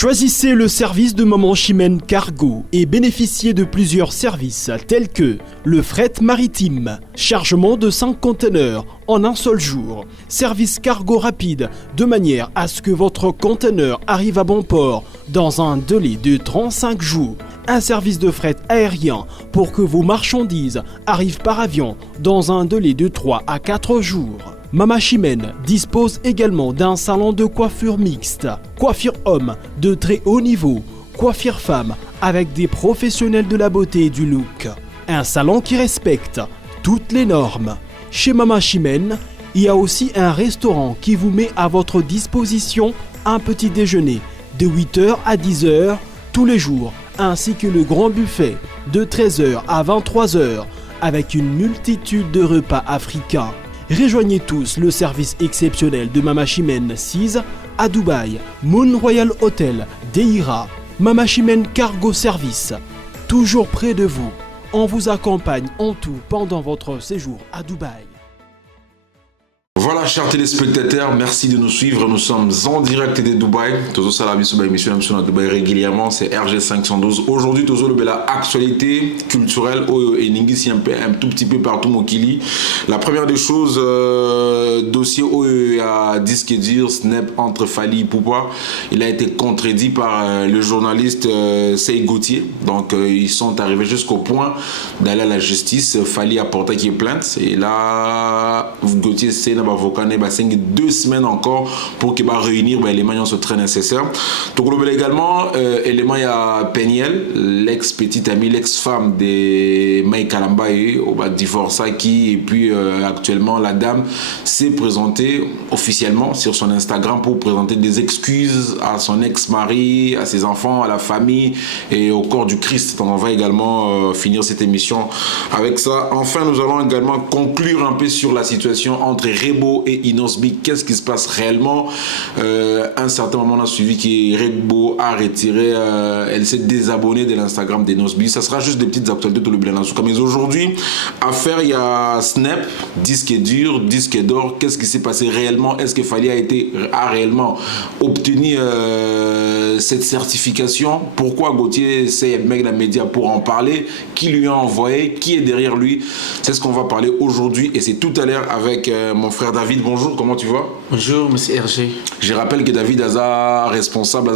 Choisissez le service de Maman Chimène Cargo et bénéficiez de plusieurs services tels que le fret maritime, chargement de 5 conteneurs en un seul jour, service cargo rapide de manière à ce que votre conteneur arrive à bon port dans un délai de 35 jours, un service de fret aérien pour que vos marchandises arrivent par avion dans un délai de 3 à 4 jours. Maman Chimène dispose également d'un salon de coiffure mixte, coiffure homme de très haut niveau, coiffure femme avec des professionnels de la beauté et du look. Un salon qui respecte toutes les normes. Chez Maman Chimène, il y a aussi un restaurant qui vous met à votre disposition un petit déjeuner de 8h à 10h tous les jours, ainsi que le grand buffet de 13h à 23h avec une multitude de repas africains. Rejoignez tous le service exceptionnel de Maman Chimène 6 à Dubaï, Moon Royal Hotel, Deira, Maman Chimène Cargo Service, toujours près de vous. On vous accompagne en tout pendant votre séjour à Dubaï. Voilà, chers téléspectateurs, merci de nous suivre. Nous sommes en direct de Dubaï. Toujours ça, la émission à Dubaï régulièrement. C'est RG512. Aujourd'hui, toujours la actualité culturelle et ici un tout petit peu partout au Kili. La première des choses, dossier à disque dur, snap entre Fally et Poupa. Il a été contredit par le journaliste Sey Gauthier. Donc, ils sont arrivés jusqu'au point d'aller à la justice. Fally a porté qui est plainte. Et là, Gauthier, c'est avocat 2 semaines encore pour qu'il va réunir les éléments très nécessaires. Donc également élément il y a Peniel, l'ex-petite amie, l'ex-femme de Mike Kalambaye, au divorcé qui et puis actuellement la dame s'est présentée officiellement sur son Instagram pour présenter des excuses à son ex-mari, à ses enfants, à la famille et au corps du Christ. Donc on va également finir cette émission avec ça. Enfin, nous allons également conclure un peu sur la situation entre Rebo et Inosbi. Qu'est-ce qui se passe réellement? Un certain moment on a suivi que Rebo a retiré, elle s'est désabonnée de l'Instagram d'Inosbi. Ça sera juste des petites actualités tout le bilan. Mais aujourd'hui, affaire, il y a Snap, disque dur, disque d'or. Qu'est-ce qui s'est passé réellement? Est-ce que Fally a réellement obtenu cette certification? Pourquoi Gauthier c'est mec dans les médias pour en parler? Qui lui a envoyé? Qui est derrière lui? C'est ce qu'on va parler aujourd'hui et c'est tout à l'heure avec mon frère David. Bonjour, comment tu vas? Bonjour, monsieur Hergé. Je rappelle que David Aza responsable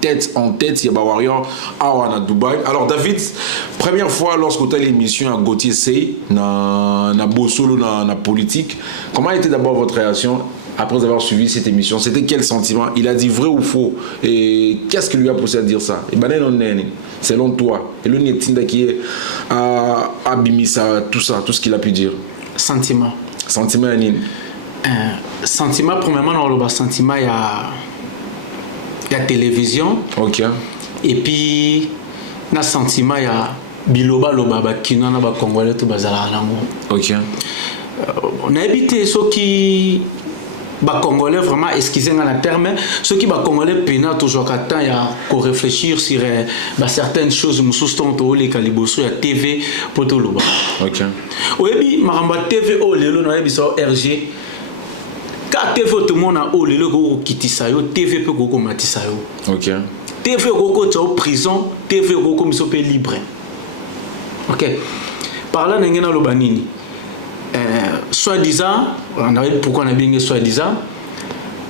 tête en tête, il y a Warrior à Dubaï. Alors David, première fois lorsque tu as l'émission à Gauthier Sey na Bossolo na politique, comment a été d'abord votre réaction après avoir suivi cette émission? C'était quel sentiment? Il a dit vrai ou faux? Et qu'est-ce qui lui a poussé à dire ça? Et selon toi, et le Nietinda qui est à Bimisa, tout ça, tout ce qu'il a pu dire. Sentiment. Sentiment Anine. Sentiment, premièrement, dans le sentiment, il y a télévision. Ok. Et puis, dans le sentiment, il y a Biloba, Loba, Kino, Naba Congolais, tout bazar. Ok. On a habité ceux qui. Congolais vraiment excusez dans la terme ceux qui Congolais peinent toujours qu'à temps il y a qu'on réfléchir sur certaines choses nous sous-tentons les calibosso il y a TV pour tout le monde. OK. Oui maramba TV oh lelo na biso RG ka TV tout le monde a oh lelo go kitisa yo TV peut go matisa yo. OK. TV go to prison TV go comme so peut libre. OK. Parlant ngena lo banini soi-disant, on a pourquoi on a bien soi-disant,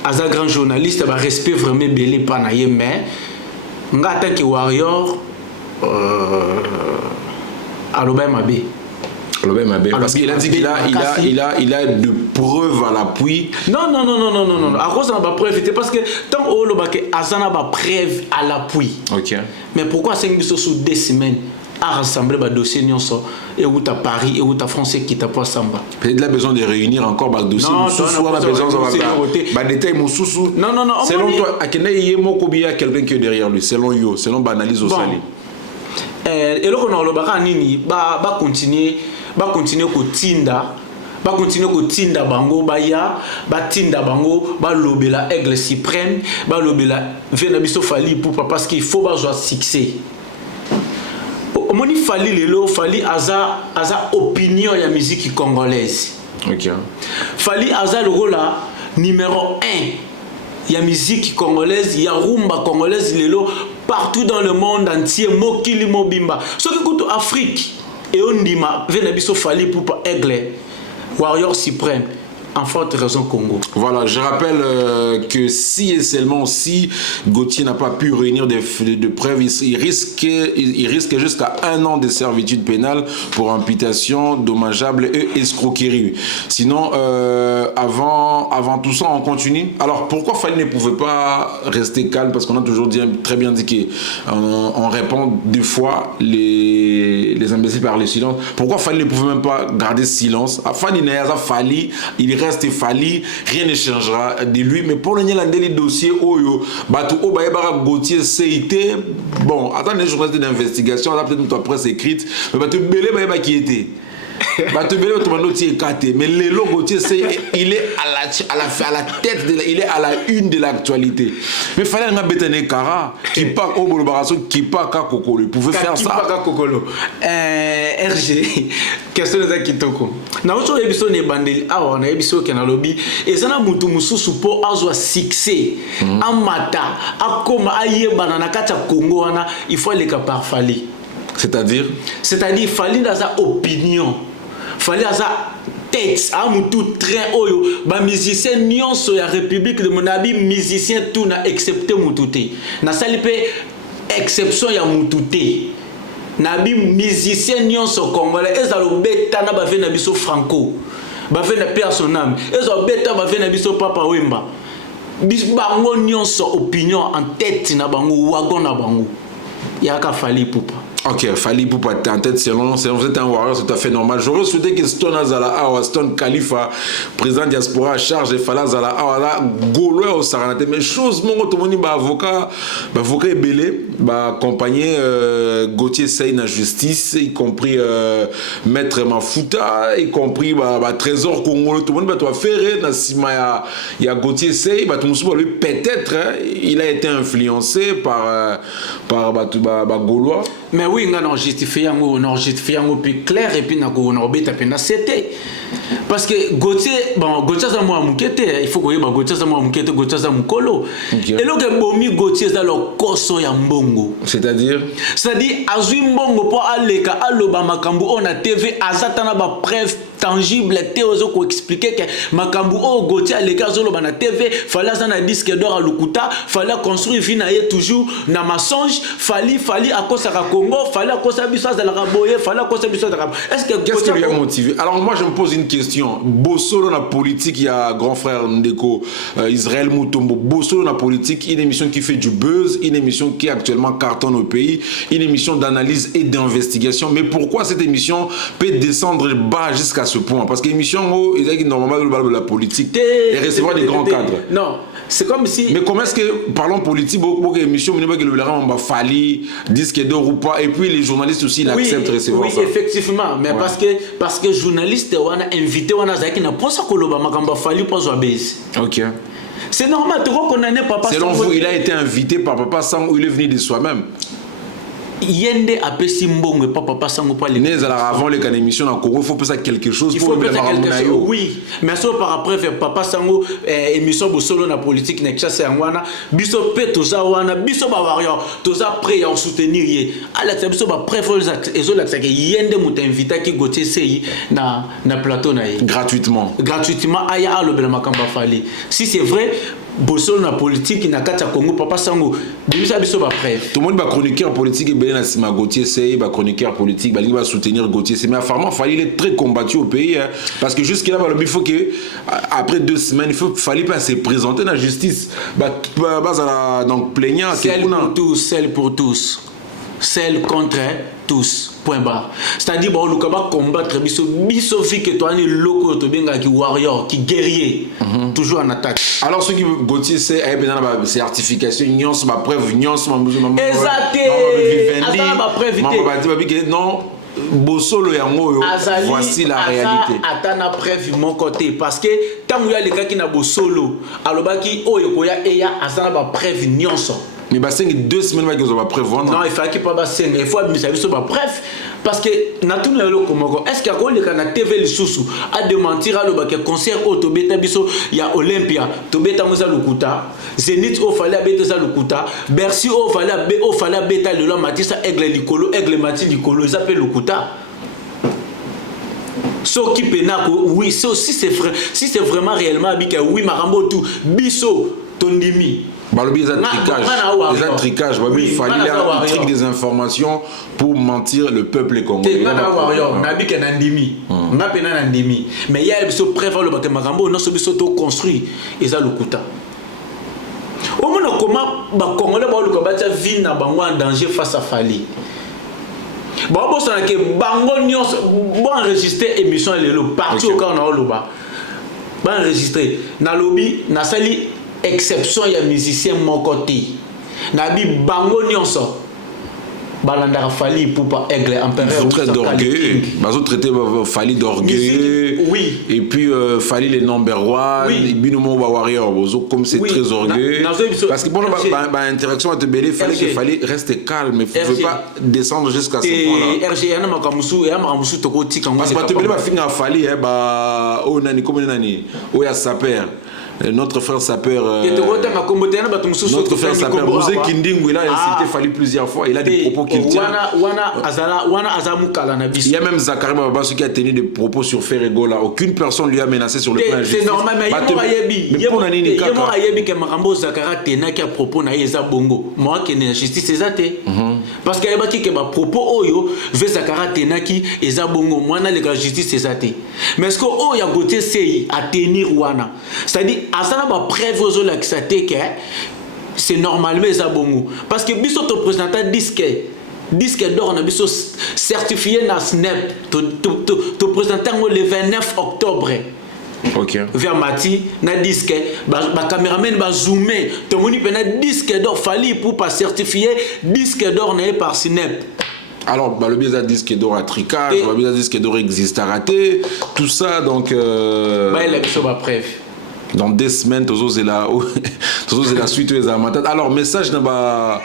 as un grand journaliste, bah respect vraiment belé panaye mais nga attaque Warrior à l'Obamabé. Parce qu'il a dit qu'il a de preuves à l'appui. Non. À cause de la preuve, parce que tant que l'Obamabé a ba preuve à l'appui. OK. Mais pourquoi c'est sous 2 semaines? À rassembler le dossier et où à Paris et où à Français qui t'a pas samba. Peut-être qu'il a besoin de réunir encore le dossier. Non, détail mon sous-sous. Non. Selon toi, à quel moment il y a quelqu'un qui est derrière lui? Selon yo, selon l'analyse au sali. Et là on a le baranini, va continuer Tinda. Va continuer ko tinda bango baya ba tinda bango ba lobela aigle suprême ba lobela vena biso Fally pour parce qu'il faut ba jouer succès. Moni Fally lelo Fally aza opinion ya musique congolaise. OK. Fally aza le rôle numéro 1 il y a musique congolaise, il y a rumba congolaise, lelo partout dans le monde entier, mokili mobimba. Ce qui coûte Afrique et on dit ma venabiso fali pour aigle, warrior suprême. En forte raison Congo. Voilà, je rappelle que si et seulement si Gauthier n'a pas pu réunir de preuves, il risque jusqu'à 1 an de servitude pénale pour imputation dommageable et escroquerie. Sinon, avant tout ça, on continue. Alors, pourquoi Fali ne pouvait pas rester calme? Parce qu'on a toujours très bien dit qu'on répond deux fois les imbéciles par le silence. Pourquoi Fali ne pouvait même pas garder silence? Fali n'a pas Fali, il reste Fali, rien ne changera de lui. Mais pour le dossier, Gauthier CIT, bon, attendez, je reste d'investigation, peut-être notre presse écrite, mais qui était. Mais le Gauthier, il est à la tête, il est à la une de l'actualité. Mais il fallait un bétané Kara qui part au Bolobarasso, qui part à Kokolo. Il pouvait faire ça. RG, question de Kitoko. Na ocho ebiso ne bandeli awa na ebiso kena lobby ezana mutu mususu po azwa succès amata akoma ayebana na kati ya Congo wana il faut aller par Fali. C'est-à-dire Fali dans sa opinion. Fali dans sa tête a mutu train oyo ba musicien nyonso ya République de Monabi musicien tout na excepté mututé. Na salipe exception ya mututé. Nabi musicien nyonso congolais ezalo beta na bave na biso franco bave na personnam ezalo beta bave na biso papa wemba bis bango nyonso opinion en tête na bango wagon na bango yaka Fali Ipupa. Ok, Fali Ipupa en tête, selon vous êtes un warrior, c'est tout à fait normal. J'aurais souhaité que Stone Azala Awa, Stone Khalifa, président diaspora à charge, et Fala Azala Awa, Gaulois au Saranate. Mais chose, mon automoni, avocat est belé, accompagné Gauthier Sey na justice, y compris Maître Mafuta, y compris Trésor Congolais, tout le monde va faire, Nassima, il y a Gauthier Sey, lui peut-être, il a été influencé par Gaulois. Mais oui, on a justifié un plus clair et puis on a bien c'était. Parce que Gauthier, ça m'a mouqueté, il faut que Gauthier ça m'a mouqueté, Gauthier ça m'a colo. Et là que bomi Gauthier ça le koso ya mbongo. C'est-à-dire azui mbongo pour aller ka aloba makambu on a TV azatana ba preuve tangible théozo ko expliquer que makambu o Gauthier les cas zolo na TV fallait ça na disque d'or à Lukuta, fallait construire vina y toujours na mensonge, fallait à cause à Congo, fallait à cause à biso za la raboyer, fallait à cause à biso za. Est-ce que qu'est-ce qui lui a motivé? Alors moi je me pose une question. Bossolo la politique, il y a grand frère Ndeko Israël Mutombo. Bossolo la politique, une émission qui fait du buzz, une émission qui actuellement cartonne au pays, une émission d'analyse et d'investigation. Mais pourquoi cette émission peut descendre bas jusqu'à ce point? Parce que l'émission est normalement de la politique et recevoir des grands cadres. Non, c'est comme si. Mais comment est-ce que, parlons politique, beaucoup d'émissions, on Fali, disque d'or ou pas, et puis les journalistes aussi l'acceptent recevoir ça. Oui, effectivement, mais parce que journaliste on a invité on a zaki na posa koloba makamba Fali pas zo base. OK. C'est normal, tu reconnais Papa. Selon vous, il a été invité par Papa Sango ou il est venu de soi-même? Yende apesi mbongo pas Papa Sango pas les. Mais avant les émissions en Congo, il faut penser quelque chose pour le oui, mais ça par après faire Papa Sango émission bosolo na politique na chasse ngwana biso pe toza wana biso ba warrior toza prêt à soutenir yé Alex biso ba préfère ezo la que yende muta invité ki Gauthier Sey na plateau na gratuitement aya alobela makamba Fali. Si c'est vrai Bossolo na politique na kati ya Congo Papa Sango bimisa biso ba preuve. Tout le monde va chroniqueur politique et belé na sima Gauthier Sey ba chroniqueur politique balingi va soutenir Gauthier Sey mais apparemment Fali est très combattu au pays hein, parce que jusqu'à là il faut que après 2 semaines il faut Fali pas se présenter dans la justice donc plaignant celle pour tous celle contre tous point barre. C'est-à-dire bon le combat combattre biso vie que toi ni loko to benga ki warrior qui guerrier toujours en attaque. Alors ceux qui Gauthier Sey a bien dans certification nyons ma preuve nyons ma exact ba preuve non Bossolo yango voici la réalité. Atana preuve mon côté parce que tant il y a les gars qui na Bossolo alobaki oyo koya eya azana ba preuve nyonso. Mais bah, c'est 2 semaines qu'ils ont prévoir. Non, il faut qu'il pas passer. Il faut admettre ça. Bref, parce que na tout le monde est-ce qu'il y a quoi le TV le sous à démentir à le concert au Tobeta biso il y a Olympia Tobeta Moussa Lokuta Zénith au fallait beta ça Lokuta Bercy au fallait beta le Matissa Aigle Licolo Aigle Mati Licolo ils appellent Lokuta. So qui penako oui si c'est vraiment réellement habité oui Marambo tout biso tondimi. Bah, les tricages, il fallait un truc des informations pour mentir le peuple congolais. Mais il y a des prévoir le bâtiment Marambo, non seulement construit, et ça le coûta. Au moins, comment les Congolais vivent en danger face à Fali. Bon, c'est que bon enregistrer émission partout au Canada, bon enregistrer. Na lobby, na sali. Exception, il y a musicien mon côté. Nabi bango nyonso. Balanda Fali pour pas aigle empereur. Ils sont d'orgueil. Ils ont traité Fali d'orgueil. Oui. Et puis Fali les number one. Oui. Et Binomo Warrior. Comme c'est très orgueil. Parce que pour l'interaction à te bêler, il fallait que Fali reste calme. Il ne faut pas descendre jusqu'à ce point-là. RG, il y a un makamusu, tokoti quand parce que tu peux pas finir à Fali. Oh nani, comme nani. Oh ya sapeur. Notre frère sapeur, notre frère sapeur, Mosé Kindingu, il a incité Fali plusieurs fois, il a des propos qu'il tient. Il y a même Zakari Babasso qui a tenu des propos sur Ferregola. Aucune personne lui a menacé sur le plan justice. C'est normal, mais il y a Marambo Zakara Tena qui a propos na Yeza Bongo. Moi qui est justice, c'est ça. Parce qu'il y a des propos Oyo, ve Zakara Tena qui est Bongo. Moi, la justice, c'est ça. Mais est-ce qu'il y a Gauthier Sey à tenir Wana? C'est-à-dire, asana ba prévozo la kisate que c'est normalement ça bongo parce que biso to présentant disque d'or na biso certifié na SNEP to présentant le 29 octobre. OK. Vers Mati na disque ba caméraman ba zoomer to moni pena disque d'or Fali pour pas certifier disque d'or na par SNEP. Alors, le biais d'un disque d'or à tricage, le biais d'un disque d'or existe à rater, tout ça donc. Il a biso ba preuve. Dans 2 semaines, c'est la suite aux amateurs. Alors, message, on va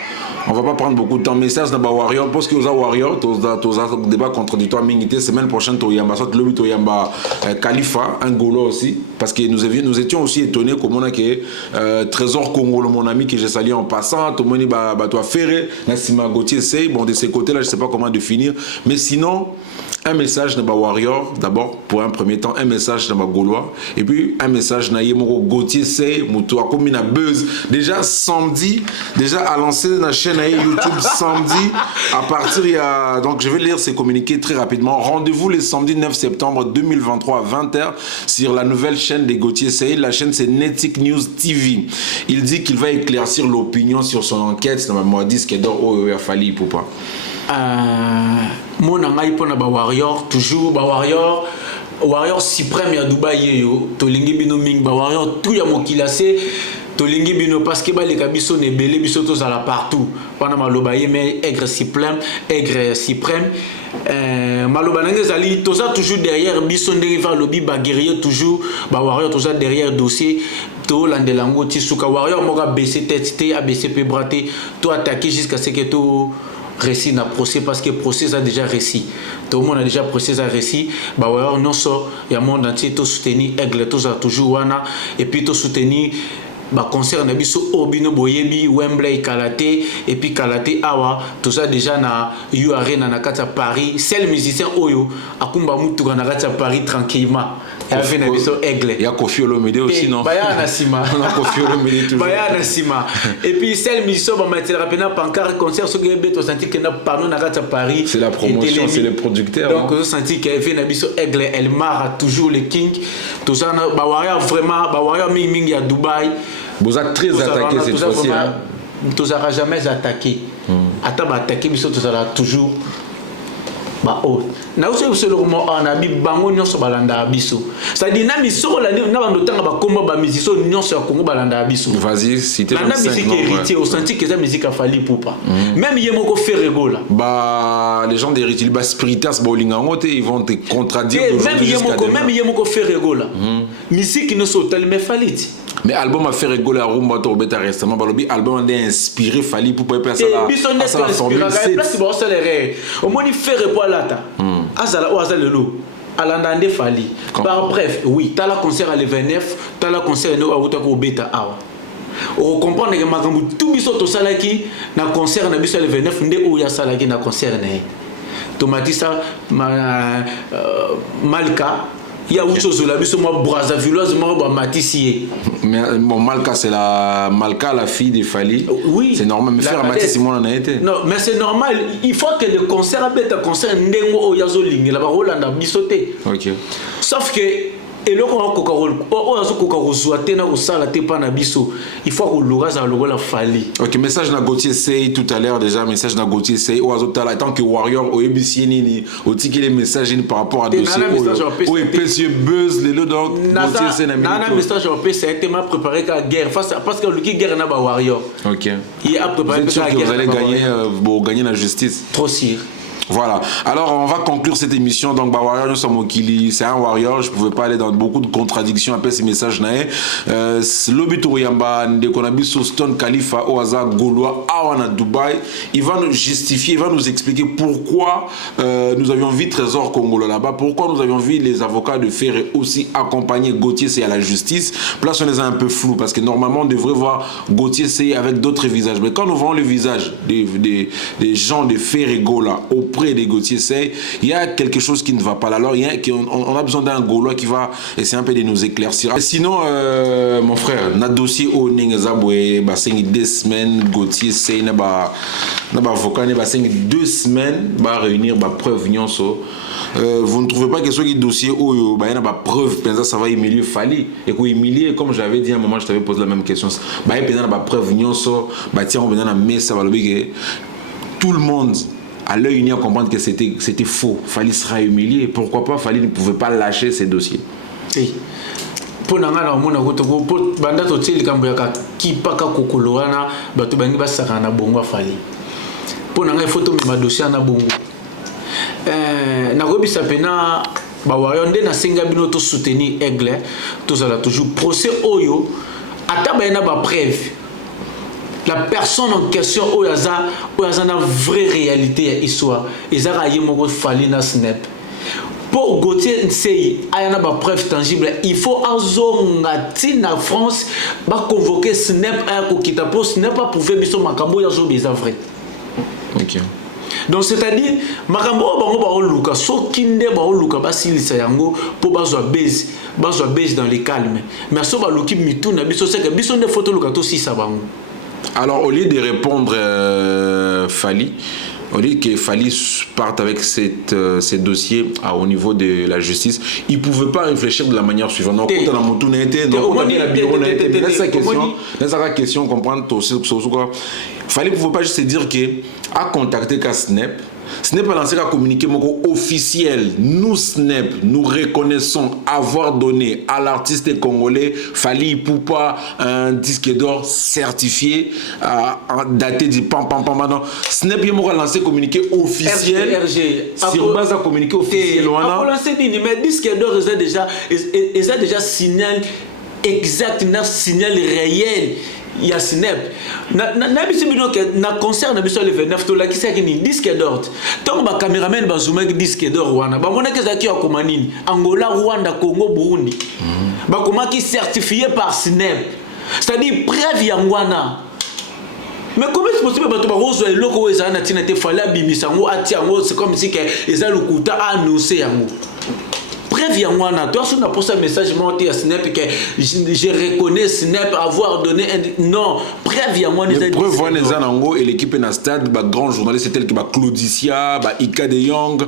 pas prendre beaucoup de temps. Message dans Warrior, parce que aux Warrior, tu as débat contradictoire. Semaine prochaine, tu as Khalifa, un Golo aussi. Parce que nous étions aussi étonnés comme on a que Trésor Congolo, mon ami que j'ai salué en passant. Tout le monde dit, toi, Ferré, Nassima Gauthier, c'est bon, de ces côtés-là, je sais pas comment définir. Mais sinon, un message dans Warrior, d'abord, pour un premier temps, un message dans Gaulois. Et puis, un message dans Yemoro Gauthier, c'est Moutoua, comme une buzz. Déjà, samedi, à lancer la chaîne YouTube samedi, à partir, il y a. Donc, je vais lire ces communiqués très rapidement. Rendez-vous le samedi 9 septembre 2023 à 20h sur la nouvelle chaîne des Gauthier Sey. La chaîne, c'est Netic News TV. Il dit qu'il va éclaircir l'opinion sur son enquête. C'est dans disque d'or, il a fallu pour pas. Mon angai pona ba Warrior toujours ba Warrior suprême ya Dubaï yo to lingi bino ming ba Warrior tout ya mokilase to lingi bino parce que ba les kabiso ne belé biso to za la partout pana maloba mais aigre suprême maloba nanga zali to ça toujours derrière biso ndenge va lobby ba guerrier toujours ba Warrior to ça derrière dossier to landelango ti suka Warrior moka baisser tête a baisser pe brater to attaquer jusqu'à ce que to récit na procès parce que procès a déjà récit tout le monde a déjà procès a récit bah ouais non ça il y a monde entier tout soutenir aigle tout ça toujours wana et puis tout soutenir bah concert na biso obino boyebi Wembley Kalaté et puis Kalaté awa tout ça déjà na URN na kata Paris seul musicien oyo akumba mutu na kata Paris tranquillement. Il y a Kofi Olomide aussi, non? Et puis, celle mission, pancarte concert, ce que vous senti qu'il n'a pas à Paris. C'est la promotion, c'est les producteurs. Donc, vous senti qu'il y a Aigle, Elmar, toujours les King. Tout ça, vraiment, Ming à Dubaï. Vous êtes très attaqué cette fois-ci. Tout ça n'a jamais attaqué. Attends, attaqué, tout ça toujours. Bah oh na aussi le moment on a bi bango nyonso balanda biso ça dit na miso la na bando tanga ba komba ba musicien nyonso ya Congo balanda biso vas-y citer la musique héritier au senti que ça musique a fallu pour pas même yemoko Ferrego là bah les gens d'héritier ba spiritas bolingango te ils vont te contradire même yemoko Ferrego là musique ne sautait mais fallit Mais album a fait rigoler à Rumba Torbeta récemment. Balobi album a inspiré Fali pour pouvoir passer à la formule 7. Au moins il fait répondre à l'ata. Azala ou azala lelo. Alandande Fali. Par bref, oui, t'as la concert à le 29, t'as la concert à Outako Beta Awa. On comprend que makambu tout biso to salaki na concert na biso le 29 nde o ya salaki na concert na. Tomatisa Malka. Il y a autre chose là, biso moi Brazzavilloise moi ba Matisse. Mais bon, Malka c'est la Malka, la fille de Fali. Oui. C'est normal, mais faire Matisse moi on a été. Non, mais c'est normal, il faut que le concert appelle un concert ndengo o yazo lingi la ba Rolanda bisoté. OK. Sauf que et le ko ko ko azo ko ko zoate na ko sala te pa na biso. Il faut que le za logo la Fali. OK, message na Gauthier Sey tout à l'heure déjà, message na Gauthier Sey o azo tala tant que Warrior o EBC nini o tiki les messages par rapport à dossier o EPC buzz les donc Gauthier Sey na nana message au PC a été préparé qu'à guerre face parce que le qui guerre na ba Warrior. OK. Il a préparé que vous allez gagner la justice. Trop sûr. Voilà. Alors, on va conclure cette émission. Donc, bah, Warrior, nous sommes au Kili. C'est un Warrior. Je ne pouvais pas aller dans beaucoup de contradictions après ces messages. L'Obitou Yamba, Ndekonabiso, Stone Khalifa, Oaza, Gaulois, Awana, Dubaï. Il va nous justifier, il va nous expliquer pourquoi nous avions vu Trésor Congolo là-bas, pourquoi nous avions vu les avocats de faire aussi accompagner Gauthier Sey à la justice. Place, on les a un peu flous parce que normalement, on devrait voir Gauthier Sey avec d'autres visages. Mais quand nous voyons le visage des gens de Ferrego là, auprès de Gauthier Sey, il y a quelque chose qui ne va pas là. Alors, on a besoin d'un Gaulois qui va essayer un peu de nous éclaircir. Et sinon, mon frère, notre dossier au Ningazabwe, c'est 2 semaines, Gauthier Sey, avocat, 2 semaines, va réunir preuve. Vous ne trouvez pas que ce dossier où il y a preuve, ça va humilier Fali. Et pour humilier, comme j'avais dit à un moment, je t'avais posé la même question. Il y a preuve, tout le monde à l'œil uni à comprendre que c'était faux. Fali sera humilié. Pourquoi pas Fali ne pouvait pas lâcher ces dossiers. Si. Pour nanga mona ko banda to tseli kambo ya ki paka kokoloana bato bangi basaka na bongo Fali. Pour nanga photo me dossier na bongo. Na robisa pena ba Warrior nde na senga bino to soutenir Aigle to sala toujours procès oyo ataba na ba preuve. La personne en question où il y a une vraie réalité à l'histoire. Il y a une Fali na snap. Pour Gauthier Sey, il y a une preuve tangible. Il faut en France convoquer snap à Kokita pour snap pas pouvoir biso makambo ya zo beza vrai. OK. Donc c'est-à-dire makambo bango ba luka so kinde ba luka ba silisa yango pour bazwa base dans le calme. Mais so ba luki mitu na biso c'est que biso ne photo luka to si ça bango. Alors, au lieu de répondre Fali, au lieu que Fali parte avec ces dossiers au niveau de la justice, il ne pouvait pas réfléchir de la manière suivante. Donc, quand on a monté, la question, comprendre Fali ne pouvait pas juste se dire que a contacté Snap. Snap a lancé un communiqué officiel. Nous, Snap, nous reconnaissons avoir donné à l'artiste congolais Fali Ipupa un disque d'or certifié, daté du pam. Snap a lancé un communiqué officiel. Sur base d'un communiqué officiel. Mais disque d'or, ils ont déjà signal exact, un signal réel. Il y a Snap. Na concert na biso le 29 to la kisa kini disque d'or. Tant ba cameraman ba zoom avec disque d'or wana. Ba mona keza ki akoma nini? Angola, Rwanda, Congo, Burundi. Ba koma ki certifié par Snap. C'est-à-dire preuve yangwana. Mais comment est-ce possible que tu aies loko ezana tina te fala bimisango atiango c'est comme si que ezalo kuta annoncer yango. Bref, Yangwana, toi, on a posé un message monté à Snap que je reconnais Snap avoir donné un. Non, bref, Yangwana. Preuve, Wanezanango et l'équipe est dans le stade, grand journaliste, c'est tel que Claudicia, Ika de Young,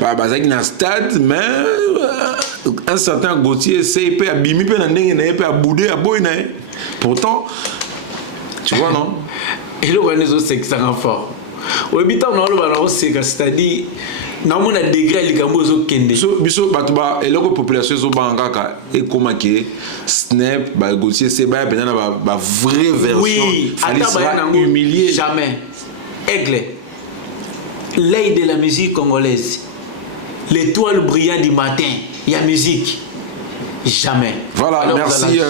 dans stade, mais un certain Gauthier, c'est à Bimi, à Boudé, à Boyne. Pourtant, tu vois, non? Et le Wanezo, c'est que ça rend fort. Au habitant, on a c'est-à-dire. Na mona degré likambo zo kende biso batuba eloko population zo bangaka et comment que Snap ba Gauthier Sey ba pendant ba vraie version oui sera humilié jamais Aigle l'œil de la musique congolaise l'étoile brillante du matin il y a musique jamais. Voilà, alors, merci,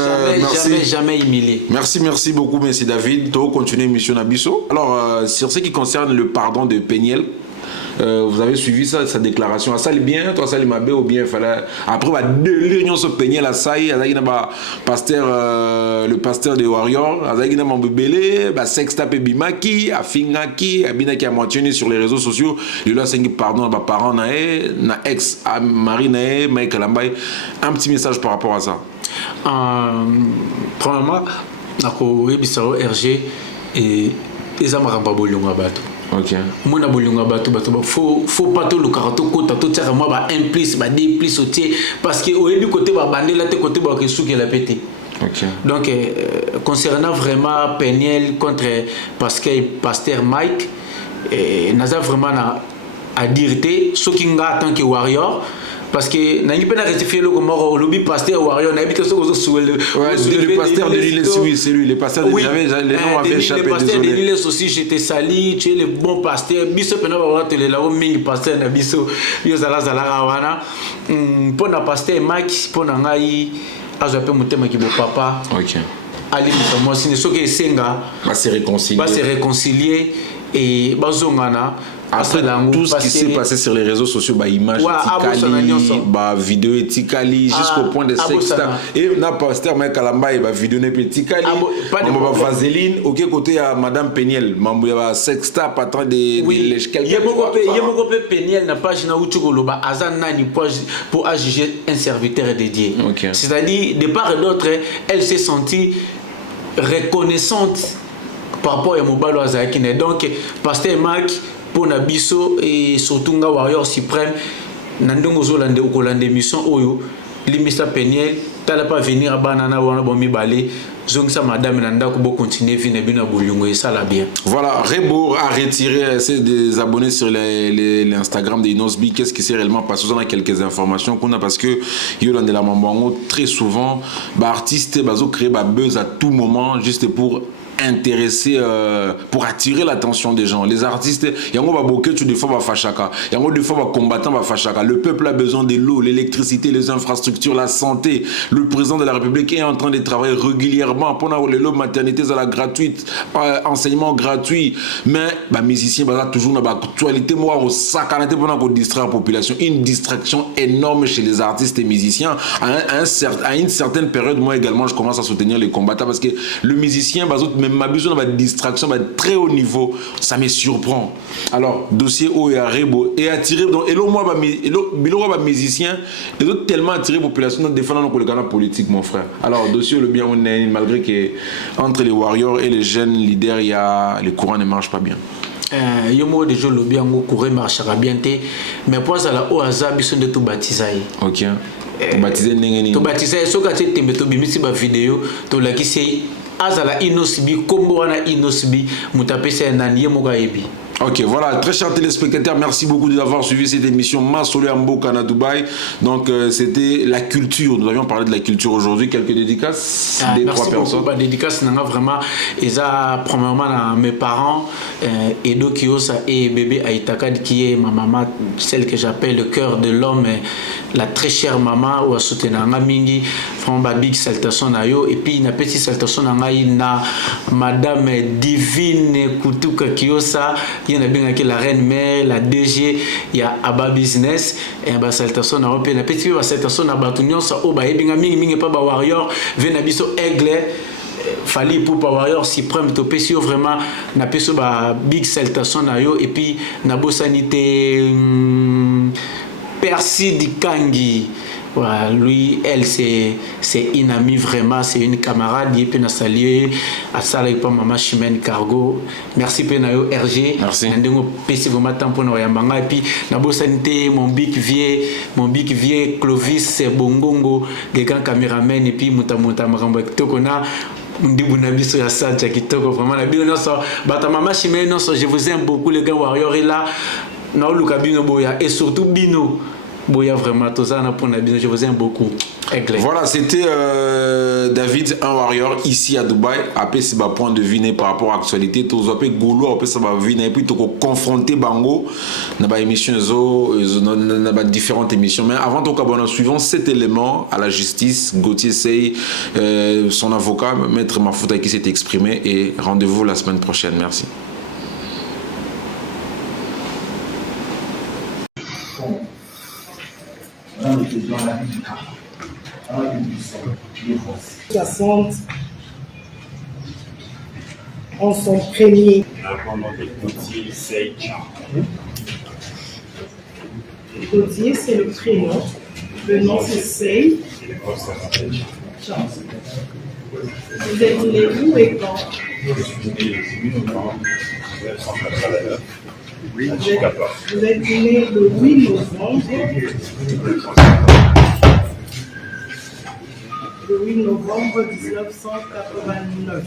jamais humilié. Merci beaucoup, merci David. Tu continuer mission Abisso. Alors, sur ce qui concerne le pardon de Péniel, vous avez suivi ça, sa déclaration. Ça allait bien, toi ça allait mal ou bien fallait. Après, l'union se Péniel à ça, il y a le pasteur des Warriors, il y a Mbébélé, Sextape Bimaki, Afingaki, Abinaki a moitié sur les réseaux sociaux. Il a dit pardon à mes parents, na ex, à Marie, Michael Ambaye. Un petit message par rapport à ça. Premièrement, RG et les Amaramba Bolonga Bato. Ok. Mona bolunga bato faut pas tout le karato kota tout ça moi ba un plus ba deux plus sauter parce que au début côté ba bandé là côté ba que sous qui la pété. Ok. Donc concernant vraiment Péniel contre Pasteur Mike naza vraiment à dire ce qui nga tant que warrior parce que n'a pas rectifier le comme au lobby Pasteur Warrior n'a habité sur le pasteur de l'île oui c'est lui les pasteurs de les noms avaient échappé les pasteurs de l'île aussi j'étais sali tu es le bon pasteur biso pena ba tele la mingi pasteur na biso yo zala wana pour na pasteur Mike pour na ngai azape mutema ki bo papa OK ali moi c'est ce que senga va se réconcilier et bazongana. Après tout ce qui s'est passé sur les réseaux sociaux, images, vidéo, jusqu'au point de sexta. Et na pasteur Mike Kalamba, vidéo n'est pas tikali. Vaseline, ok côté à Madame Péniel, mambo ya sexta patron de l'échelle. Yemoko Péniel na page na utuko ba azan nani pour agir un serviteur dédié. C'est-à-dire de part et d'autre, elle s'est sentie reconnaissante par rapport à Mobalo Azakine. Donc pasteur Mike pour Nabiso et surtout nga Warrior Suprême nandongo zolande okolande mission oyo limisa Péniel tala pas venir à banana wana bomi balé zongsa madame nanda ko bo continuer vina bina bulungo et ça la bien. Voilà, Rebo a retiré ses des abonnés sur l'Instagram de Inosbi. Qu'est-ce qui s'est réellement passé? On a quelques informations qu'on a parce que Yolande la Mambango très souvent artiste bazo créer buzz à tout moment juste pour intéresser pour attirer l'attention des gens. Les artistes, il y a des fois fachaka, il y a des fois combattants fachaka. Le peuple a besoin de l'eau, l'électricité, les infrastructures, la santé. Le président de la République est en train de travailler régulièrement pour avoir les lots maternité à la gratuite, enseignement gratuit. Mais les musiciens toujours dans l'actualité moi au sacanité pour distraire la population. Une distraction énorme chez les artistes et musiciens. À une certaine période, moi également, je commence à soutenir les combattants parce que le musicien même ma besoin de distraction très haut niveau, ça me surprend. Alors dossier Rebo et attiré donc et moi musicien et d'autres tellement attiré population dans défendre le canal politique mon frère. Alors dossier le bien on est malgré que entre les warriors et les jeunes leaders il y a les courants ne marchent pas bien. Yo mo de jolo bien go courir marchera bien mais pour ça la au hasard ils sont de tout baptisé. OK. Baptisé ndengeni. To baptisé so ka tembe to bimisi ba vidéo to la ki c'est azala inosbi kombo wana inosbi mutapesa nani yemoga ebi. Ok, voilà, très chers téléspectateurs, merci beaucoup d'avoir suivi cette émission Massolé Amboka à Dubaï. Donc, c'était la culture. Nous avions parlé de la culture aujourd'hui. Quelques dédicaces des trois personnes. Merci beaucoup. Dédicaces, vraiment, premièrement, à mes parents, Edo Kiyosa et bébé Aïtakad, qui est ma maman, celle que j'appelle le cœur de l'homme, la très chère maman, ou à soutenir Mingi, vraiment, big salutation à yo. Et puis, une petite salutation à Madame Divine Kutuka Kiyosa. Il y a bien la reine mère, la DG, il y a Abba Business, et une salutation à Europe, une petite salutation à Batunion, ça au bas, et bien mingi pas warrior, Venabiso aigle, Fali pour warrior suprême, topé sur vraiment, n'a pas so big salutation à yo, et puis nabo sanité Percy Dikangi. Voilà, lui, elle, c'est une amie vraiment, c'est une camarade. Il peut saluer à ça avec maman Chimène Cargo. Merci Penayo RG. Merci. Nandingo pesi vraiment temps pour nous yambanga et puis nabo sanité mon big vieux Clovis Bongongo, les grands caméramen et puis muta marambo kitokona ndibu nabiso ya sacha kitoko vraiment na bio noso bata maman Chimène noso je vous aime beaucoup les gars warriors et là na oluka bino boya et surtout bino Boya vraiment, tout ça, je vous aime beaucoup. Voilà, c'était David, un warrior ici à Dubaï. Après, c'est ma point de vue par rapport à l'actualité. Tout ça, Golo, après, ça va venir. Et puis, tu confronter Bango dans les émissions, dans différentes émissions. Mais avant, en suivant cet élément à la justice, Gauthier Sey, son avocat, Maître Mafouta qui s'est exprimé. Et rendez-vous la semaine prochaine. Merci. Dans le président de la République, 60 en son premier. Gauthier, c'est le prénom. Le nom, c'est Sey. Vous êtes né où et quand? Je suis né le 8 novembre 1989. Oui, vous êtes né le 8 novembre. Le 8 novembre 1989.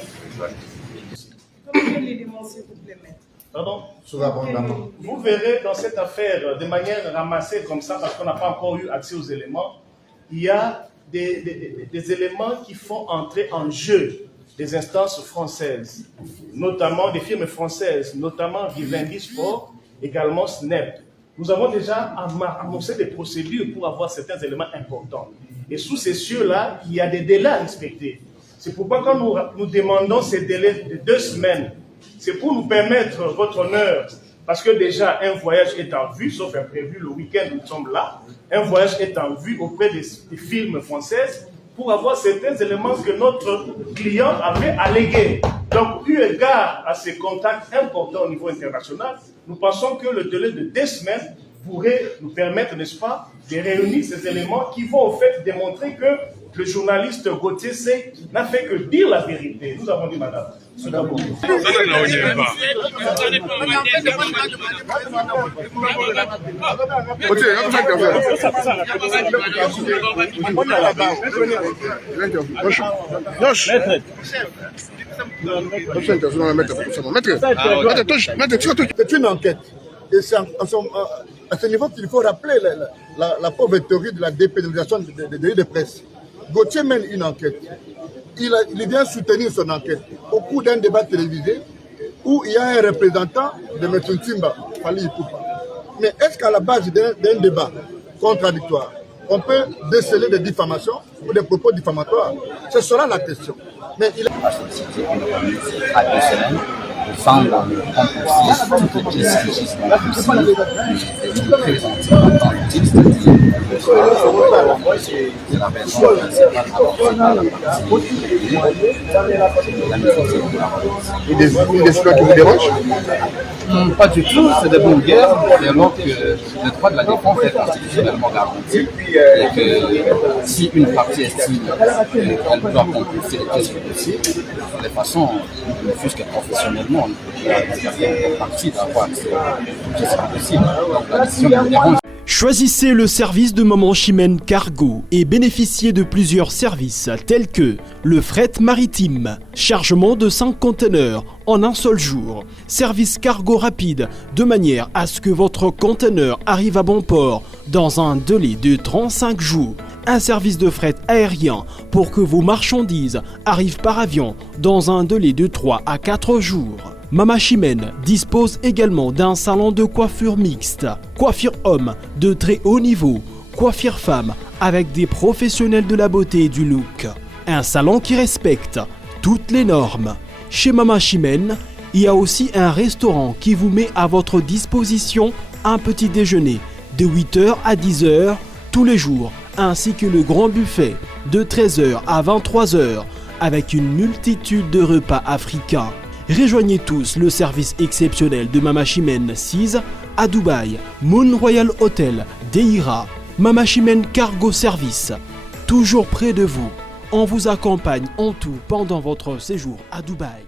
Comment l'élément, s'il vous plaît, maître? Pardon? Vous verrez dans cette affaire, de manière ramassée comme ça, parce qu'on n'a pas encore eu accès aux éléments, il y a des éléments qui font entrer en jeu des instances françaises, notamment des firmes françaises, notamment Vivendi Sport, également SNEP. Nous avons déjà amorcé des procédures pour avoir certains éléments importants. Et sous ces cieux-là, il y a des délais à respecter. C'est pourquoi quand nous demandons ces délais de 2 semaines, c'est pour nous permettre, votre honneur, parce que déjà un voyage est en vue, sauf imprévu, le week-end nous sommes là, un voyage est en vue auprès des firmes françaises pour avoir certains éléments que notre client avait allégués. Donc, eu égard à ces contacts importants au niveau international, nous pensons que le délai de 2 semaines pourrait nous permettre, n'est-ce pas, de réunir ces éléments qui vont au fait démontrer que le journaliste Gauthier Sey n'a fait que dire la vérité. Nous avons dit, madame. C'est une enquête. Et c'est à ce niveau qu'il faut rappeler la pauvre théorie de la dépénalisation des délits de presse. Gauthier mène une enquête. Il vient soutenir son enquête au cours d'un débat télévisé où il y a un représentant de M. Ntimba, Fali Ipupa. Mais est-ce qu'à la base d'un débat contradictoire, on peut déceler des diffamations ou des propos diffamatoires? Ce sera la question. Mais il a sollicité à 2 semaines pour prendre toutes les pièces qui existent dans le dossier, présenter en tant que tel, c'est-à-dire la version principale apportée par la partie des histoires qui vous dérangent? Pas du tout, c'est de bonne guerre, alors que le droit de la défense est constitutionnellement garanti et que si une partie estime qu'elle doit compulser les pièces du dossier, de façon, ne fût-ce que professionnellement, la partie d'avoir accès aux pièces du dossier. Donc la décision me dérange. Choisissez le service de Maman Chimène Cargo et bénéficiez de plusieurs services tels que le fret maritime, chargement de 5 conteneurs en un seul jour, service cargo rapide de manière à ce que votre conteneur arrive à bon port dans un délai de 35 jours, un service de fret aérien pour que vos marchandises arrivent par avion dans un délai de 3 à 4 jours. Mama Chimène dispose également d'un salon de coiffure mixte, coiffure homme de très haut niveau, coiffure femme avec des professionnels de la beauté et du look. Un salon qui respecte toutes les normes. Chez Mama Chimène, il y a aussi un restaurant qui vous met à votre disposition un petit déjeuner de 8h à 10h tous les jours, ainsi que le grand buffet de 13h à 23h avec une multitude de repas africains. Rejoignez tous le service exceptionnel de Mama Chimène 6 à Dubaï, Moon Royal Hotel, Deira, Mama Chimène Cargo Service, toujours près de vous. On vous accompagne en tout pendant votre séjour à Dubaï.